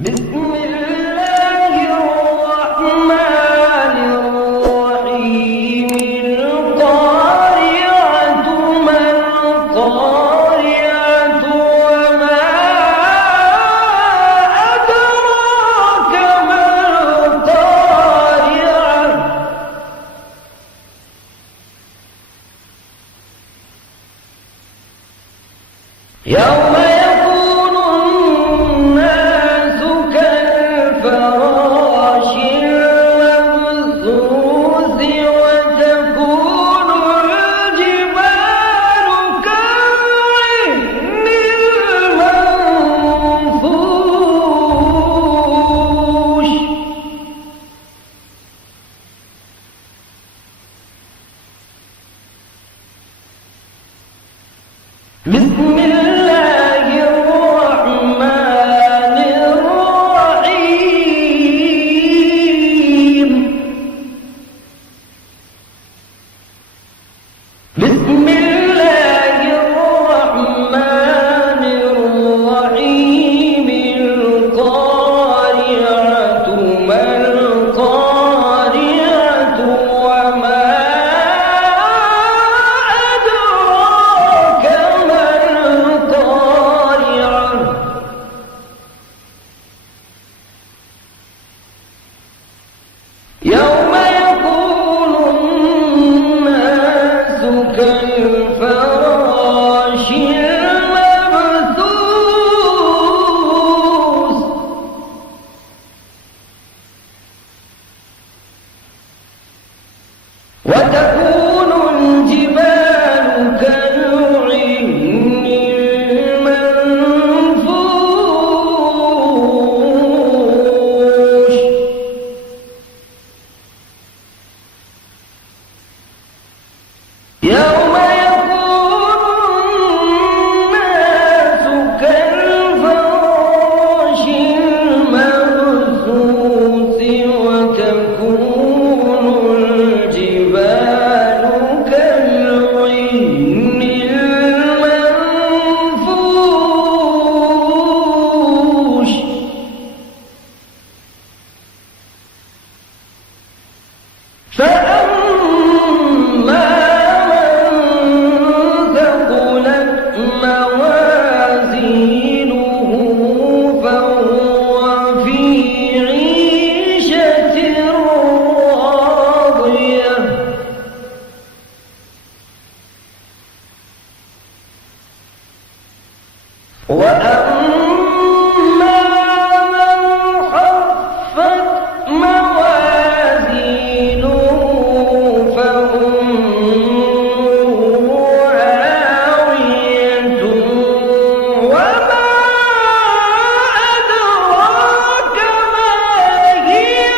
بسم الله الرحمن الرحيم القارعة ما القارعة وما أدراك ما القارعة يوم يكون الناس كالفراش المبثوث وتكون الجبال كالعهن المنفوش بسم الله الرحمن الرحيم بسم الله الرحمن الرحيم القارعة ما القارعة وما أدراك ما القارعة يوم يكون الناس كالفراش المبثوث وتكون الجبال كالعهن المنفوش يوم يكون الناس كالفراش المبثوث وتكون الجبال كالعهن المنفوش فأما ثقلت موازينه فهو في عيشة راضية وأما من خفت موازينه فأمه هاوية وما أدراك ما هي